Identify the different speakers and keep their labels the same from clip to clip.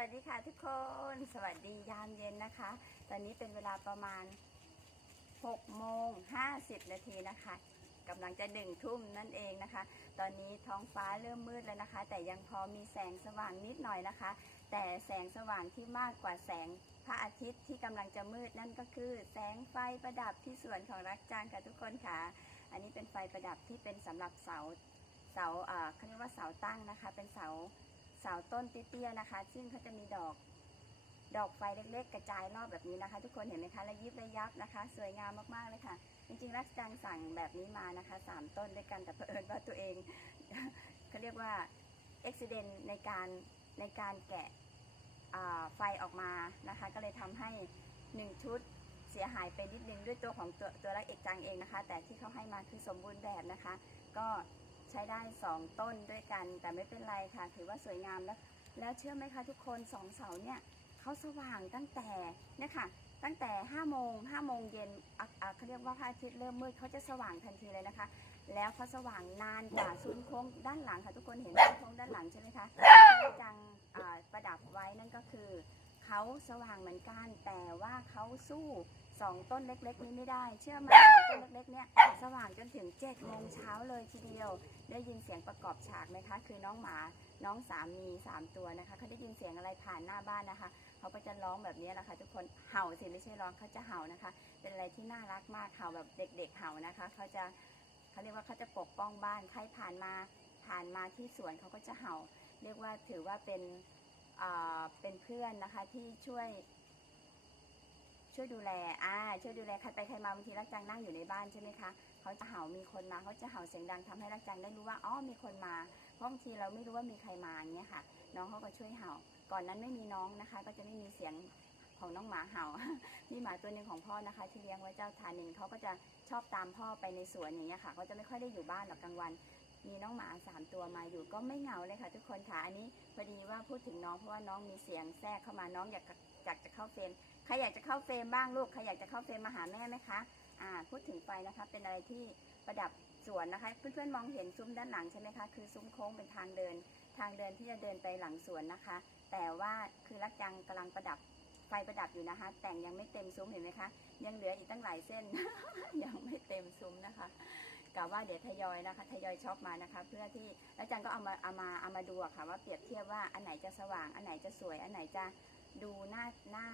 Speaker 1: วัสดีค่ะทุกคนสวัสดียามเย็นนะคะ ตอนนี้เป็นเวลาประมาณ6โมง50 นาทีนะคะกำลังจะหนึ่งทุ่มนั่นเองนะคะ ตอนนี้ท้องฟ้าเริ่มมืดแล้วนะคะ แต่ยังพอมีแสงสว่างนิดหน่อยนะคะ แต่แสงสว่างที่มากกว่าแสงพระอาทิตย์ที่กำลังจะมืดนั่นก็คือ แสงไฟประดับที่สวนของรักจางค่ะทุกคนค่ะ อันนี้เป็นไฟประดับที่เป็นสำหรับเสาเสาอ่าเขาเรียกว่าเสาตั้งนะคะ เป็นเสา สาต้นเตี้ยๆนะคะ ซึ่งเขาจะมีดอกดอกไฟเล็กๆ กระจายรอบแบบนี้นะคะ ทุกคนเห็นไหมคะระยิบระยับนะคะ สวยงามมากๆเลยค่ะ จริงๆ รักจังสั่งแบบนี้มานะคะสามต้นด้วยกันแต่เผอิญว่าตัวเองเขาเรียกว่าอุบิเหตุในการในการแกะไฟออกมานะคะ ก็เลยทำให้หนึ่งชุดเสียหายไปนิดนึงด้วยตัวของตัวตัวรักเอกจังเองนะคะ แต่ที่เขาให้มาคือสมบูรณ์แบบนะคะ ก็ ใช้ได้สองต้นด้วยกัน แต่ไม่เป็นไรค่ะ ถือว่าสวยงามแล้ว แล้วเชื่อไหมคะทุกคนสองเสาเนี่ยเขาสว่างตั้งแต่เนี่ยค่ะตั้งแต่5โมง5โมงเย็นอะอะเขาเรียกว่าพระอาทิตย์เริ่มมืดเขาจะสว่างทันทีเลยนะคะ แล้วเขาสว่างนานกว่าซุ้มโค้งด้านหลังค่ะทุกคนเห็นซุ้มโค้งด้านหลังใช่ไหมคะที่จังอ่าประดับไว้นั่นก็คือเขาสว่างเหมือนกันแต่ว่าเขาสู้ สองต้นเล็ก ๆ นี้ไม่ได้ เชื่อไหมสองต้นเล็กๆเนี่ยสว่างจนถึง7โมงเช้าเลยทีเดียว ได้ยินเสียงประกอบฉากไหมคะ คือน้องหมาน้องสามีสามตัวนะคะเขาได้ยินเสียงอะไรผ่านหน้าบ้านนะคะเขาก็จะร้องแบบนี้แหละค่ะทุกคนเห่าสิไม่ใช่ร้องเขาจะเห่านะคะ เป็นอะไรที่น่ารักมากเห่าแบบเด็ก ๆ เห่านะคะเขาจะเขาเรียกว่าเขาจะปกป้องบ้านใครผ่านมาผ่านมาที่สวนเขาก็จะเห่า เรียกว่าถือว่าเป็นอ่าเป็นเพื่อนนะคะที่ช่วย ช่วยดูแลอ่าช่วยดูแลใครไปใครมาบางทีรักจังนั่งอยู่ในบ้านใช่ไหมคะเขาจะเห่ามีคนมาเขาจะเห่าเสียงดังทำให้รักจังได้รู้ว่าอ๋อมีคนมาเพราะบางทีเราไม่รู้ว่ามีใครมาอย่างเงี้ยค่ะ น้องเขาก็ช่วยเห่า ก่อนนั้นไม่มีน้องนะคะ ก็จะไม่มีเสียงของน้องหมาเห่า มีหมาตัวหนึ่งของพ่อนะคะ ที่เลี้ยงไว้เจ้าทานินเขาก็จะชอบตามพ่อไปในสวนอย่างเงี้ยค่ะเขาจะไม่ค่อยได้อยู่บ้านหรอกกลางวัน มีน้องหมาสามตัวมาอยู่ก็ไม่เหงาเลยค่ะ ทุกคนค่ะอันนี้พอดีว่าพูดถึงน้องเพราะว่าน้องมีเสียงแทรกเข้ามาน้องอยากจะอยากจะเข้าเฟรมใครอยากจะเข้าเฟรมบ้างลูกใครอยากจะเข้าเฟรมมาหาแม่ไหมคะอ่าพูดถึงไฟนะคะ เป็นอะไรที่ประดับสวนนะคะ เพื่อนๆมองเห็นซุ้มด้านหลังใช่ไหมคะคือซุ้มโค้งเป็นทางเดิน ทางเดินที่จะเดินไปหลังสวนนะคะ แต่ว่าคือรักจังกำลังประดับไฟประดับอยู่นะคะ แต่งยังไม่เต็มซุ้มเห็นไหมคะ ยังเหลืออีกตั้งหลายเส้น ยังไม่เต็มซุ้มนะคะ กะว่าเดี๋ยวทยอยนะคะทยอยช็อปมานะคะ เพื่อที่รักจังก็เอามาเอามาเอามาดูค่ะ ว่าเปรียบเทียบว่าอันไหนจะสว่างอันไหนจะสวย อันไหนจะดูหน้าหน้า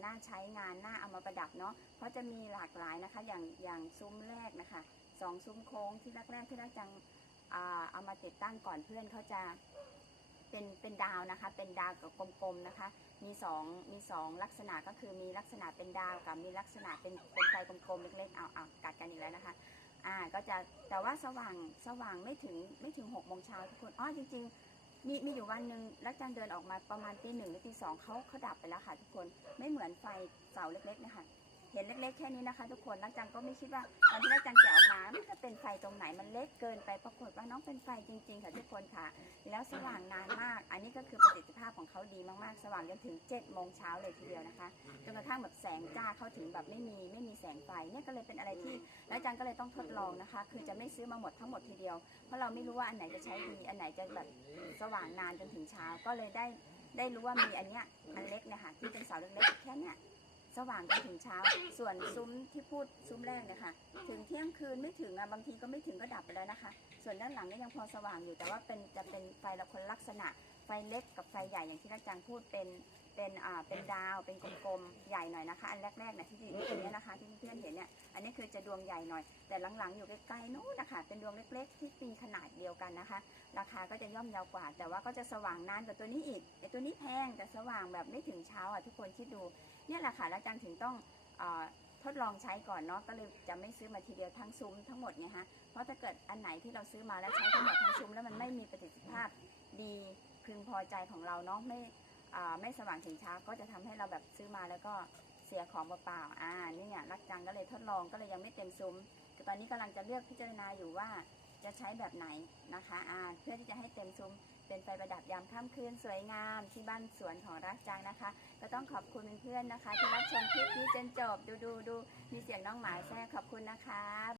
Speaker 1: หน้าใช้งานหน้าเอามาประดับเนาะเพราะจะมีหลากหลายนะคะ อย่างอย่างซุ้มแรกนะคะสองซุ้มโค้งที่แรกๆที่แรกจังเอามาติดตั้งก่อนเพื่อนเขาจะเป็นเป็นดาวนะคะ เป็นดาวกับกลมๆนะคะ มีสองมีสองลักษณะก็คือมีลักษณะเป็นดาวกับมีลักษณะเป็นเป็นไฟกลมๆเล็กๆเอาเอากัดกันอีกแล้วนะคะ อ่าก็จะแต่ว่าสว่างสว่างไม่ถึงไม่ถึงหกโมงเช้าทุกคนอ๋อจริง ๆ มีมีอยู่วันหนึ่งรักจันเดินออกมาประมาณตีหนึ่งหรือตีสองเขาเขาดับไปแล้วค่ะทุกคนไม่เหมือนไฟเสาเล็กๆนะคะ เห็นเล็กๆแค่นี้นะคะทุกคนรักจังก็ไม่คิดว่าตอนที่รักจังแกะออกมามันจะเป็นไฟตรงไหนมันเล็กเกินไปปรากฏว่าน้องเป็นไฟจริงๆค่ะทุกคนค่ะ แล้วสว่างนานมาก อันนี้ก็คือประสิทธิภาพของเขาดีมากๆ สว่างจนถึง7โมงเช้าเลยทีเดียวนะคะจนกระทั่งแบบแสงจ้าเข้าถึงแบบไม่มีไม่มีแสงไฟเนี่ยก็เลยเป็นอะไรที่รักจังก็เลยต้องทดลองนะคะ คือจะไม่ซื้อมาหมดทั้งหมดทีเดียว เพราะเราไม่รู้ว่าอันไหนจะใช้ดีอันไหนจะแบบสว่างนานจนถึงเช้าก็เลยได้ได้รู้ว่ามีอันเนี้ยอันเล็กเนี่ยค่ะที่เป็นเสาเล็กๆแค่เนี้ย สว่างจนถึงเช้า ส่วนซุ้มที่พูดซุ้มแรกเนี่ยค่ะ ถึงเที่ยงคืนไม่ถึงอะบางทีก็ไม่ถึงก็ดับไปแล้วนะคะ ส่วนด้านหลังเนี่ยยังพอสว่างอยู่แต่ว่าเป็นจะเป็นไฟละคนลักษณะไฟเล็กกับไฟใหญ่อย่างที่นักจังพูดเป็น เป็นอ่าเป็นดาวเป็นกลมๆใหญ่หน่อยนะคะ อันแรกๆเนี่ยที่อยู่ตรงเนี้ยนะคะที่เพื่อนๆเห็นเนี่ยอันนี้คือจะดวงใหญ่หน่อย แต่หลังๆอยู่ใกล้ๆนู้นนะคะเป็นดวงเล็กๆ ที่มีขนาดเดียวกันนะคะ ราคาก็จะย่อมเยาวกว่า แต่ว่าก็จะสว่างนานกว่าตัวนี้อีกไอตัวนี้แพงแต่สว่างแบบไม่ถึงเช้าอะทุกคนคิดดูเนี่ยแหละค่ะแล้วจังถึงต้องอทดลองใช้ก่อนเนาะก็เลยจะไม่ซื้อมาทีเดียวทั้งซุ้มทั้งหมดไงฮะเพราะถ้าเกิดอันไหนที่เราซื้อมาแล้วใช้ทั้งหมดทั้งซุ้มแล้วมันไม่มีประสิทธิภาพดีพึงพอใจของเราเนาะไม่ ไม่สว่างถึงเช้าก็จะทำให้เราแบบซื้อมาแล้วก็เสียของเปล่าๆอ่านี่เนี่ยรักจังก็เลยทดลองก็เลยยังไม่เต็มซุ้มแต่ตอนนี้กำลังจะเลือกพิจารณาอยู่ว่าจะใช้แบบไหนนะคะอ่าเพื่อที่จะให้เต็มซุ้มเป็นไฟประดับยามค่ำคืนสวยงาม ที่บ้านสวนของรักจังนะคะ ก็ต้องขอบคุณเพื่อนๆนะคะ ที่รับชมคลิปนี้จนจบดูดูดูมีเสียงน้องหมาแทรกขอบคุณนะคะ